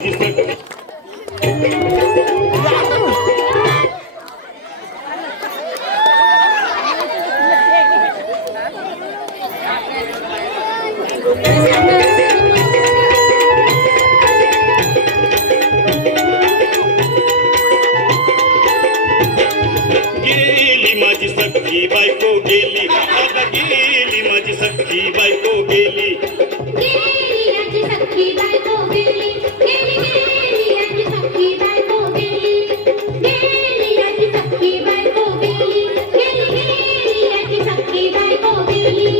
गेली माझी सख्खी बायको गेली, आता गेली माझी सख्खी बायको गेली. गेली माझी सख्खी बायको गेली, गेली माझी सख्खी बायको गेली, गेली माझी सख्खी बायको गेली, गेली माझी सख्खी बायको गेली.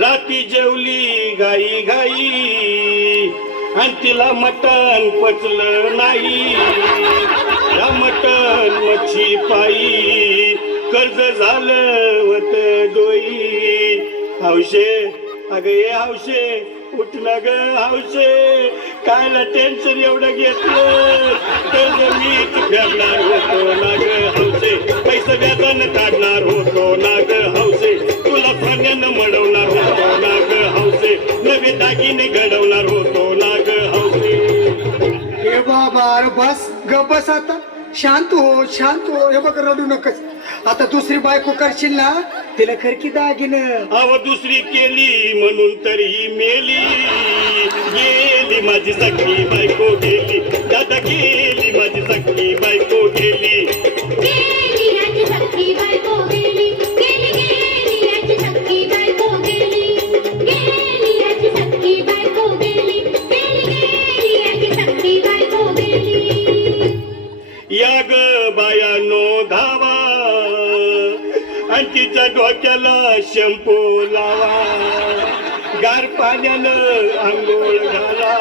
राती जेवली गाई गाई आणि तिला मटण पचलं नाही. या मटण मच्छी पायी कर्ज झालं वत डोई. हौशे अगं ये हौशे उठ ना ग हौशे, कायला टेन्शन एवढं घेतलं. कर्ज मीच फेडणार होतो ना ग हौशे, पैसे व्याजानं काढणार होतो ना ग हौशे, तुला सोन्यानं मडवणार होतो ना ग हौशे, नवे दागिने घडवणार होतो ना ग हौशे. हे बाबा अरे बस ग बस आता शांत हो शांत हो. हे बघ रडू नकस. आता दुसरी बायको करशील ना तिला खरकी दागिनं. अव दुसरी केली म्हणून तरी मेली. गेली माझी सख्खी बायको गेली, दादा गेली माझी सख्खी बायको गेली. गेली माझी सख्खी बायको गेली, गेली माझी सख्खी बायको गेली, गेली माझी सख्खी बायको गेली, गेली माझी सख्खी बायको गेली. या ग बायानो धावा आणि तिच्या डोक्याला शॅम्पू लावा, गार पाण्यानं आंघोळ घाला,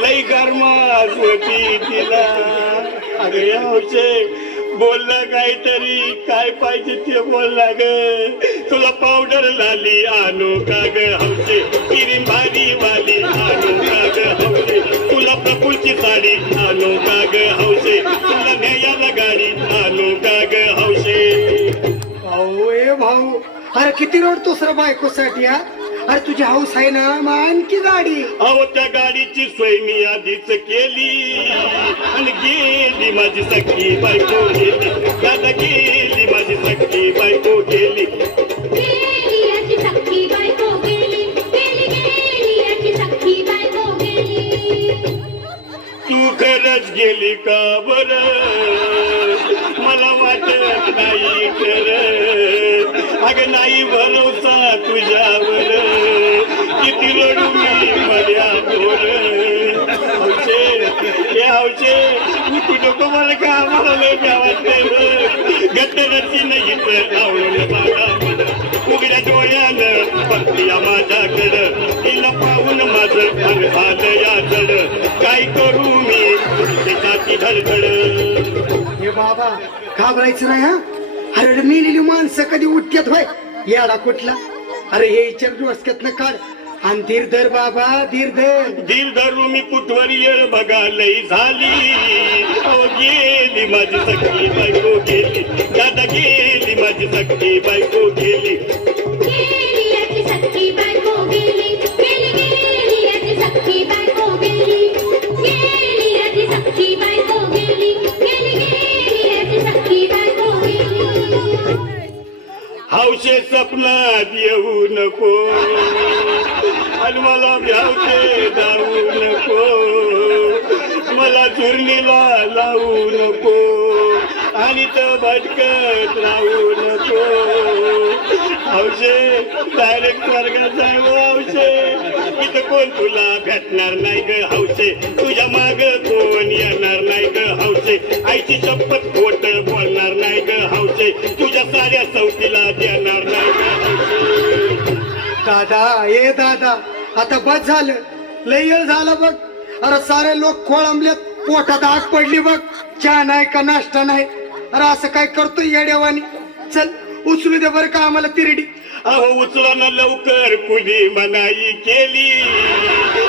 लई गरमास होती तिला. अगं हौशे बोलला काहीतरी, काय पाहिजे ते बोलला ग. तुला पावडर लाली आणू का ग हौशे, क्रीम भारी वाली आणू का ग हौशे, तुला प्रफुलची साडी आणू का ग हौशे, तुला न्यायाला गाडी आणू का ग हौशे. भाऊ ए भाऊ अरे किती रडतोस रे बायकोसाठी हा. अरे तुझी हौस आहे ना मग आणखी गाडी. अहो त्या गाडीची सोय मी आधीच केली आणि गेली माझी सख्खी बायको गेली, दादा गेली माझी सख्खी बायको गेली. गेली माझी सख्खी बायको गेली, गेली माझी सख्खी बायको गेली. तू खरंच गेली का बर, मला वाटत नाही खरं. अगं नाही भरोसा तुझ्यावर, किती रडू मी माझ्या ढोर. हौशे हे हौशे तू नको मला का आम्हाला लय गावात गट्टरची नाही आवडून बघा म्हण, उघड्या डोळ्यानं बघतीया माझ्याकडं, तिला पाहून माझं अंग झालं या जड. काय करू मी त्याची धडधड. हे बाबा घाबरायचं नाही हा. अरे मेलेली माणसं कधी उठतात होय याडा कुठला. अरे हे इचार डोसक्यातनं काढ आणि धीर धर बाबा धीर धर. धीर धरू मी कुठवर येळ बघा लई झाली. अहो गेली माझी सख्खी बायको गेली, दादा गेली माझी सख्खी बायको गेली. गेली माझी सख्खी बायको गेली, गेली माझी सख्खी बायको गेली, गेली माझी सख्खी बायको गेली, गेली माझी सख्खी बायको गेली. हौशे सपनात येऊ नको आणि मला भ्यावते जाऊ नको, मला चुरणीला लावू नको आणि तर भटकत राहू नको. हौशे डायरेक्ट स्वर्गात जाऊ हौशे, इथं कोण तुला भेटणार नाही ग हौशे, तुझ्या माग कोण येणार नाही ग हौशे, आईची शपथ खोट बोलणार नाही ग हौशे, तुझ्या साऱ्या चौकीला देणार नाही ग हौशे. दादा ए दादा आता बस झालं लय येळ झाला बघ. अरे सारे लोक खोळंबलेत, पोटात आग पडली बघ. चहा नाही का नाश्ता नाही. अरे असं काय करतोय येड्यावानी. चल उचलू दे बरं का आम्हाला तिरडी. अहो उचला ना लवकर, कुणी मनाई केली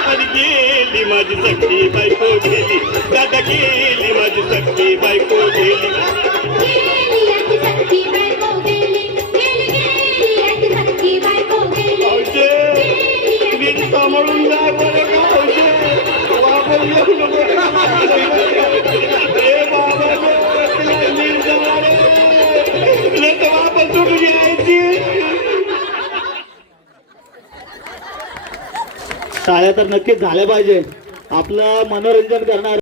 आणि गेली माझी सख्खी बायको गेली, दादा गेली माझी सख्खी बायको गेली. गेली माझी सख्खी बायको गेली, गेली माझी सख्खी बायको गेली. हौशे नीट सांभाळून जा बरं का हौशे. येऊ नको. ए बाबा तुला नीट जमा रे. तुला तर वापस सोडून यायची. टाळ्या तर नक्कीच झाल्या पाहिजे. आपलं मनोरंजन करणार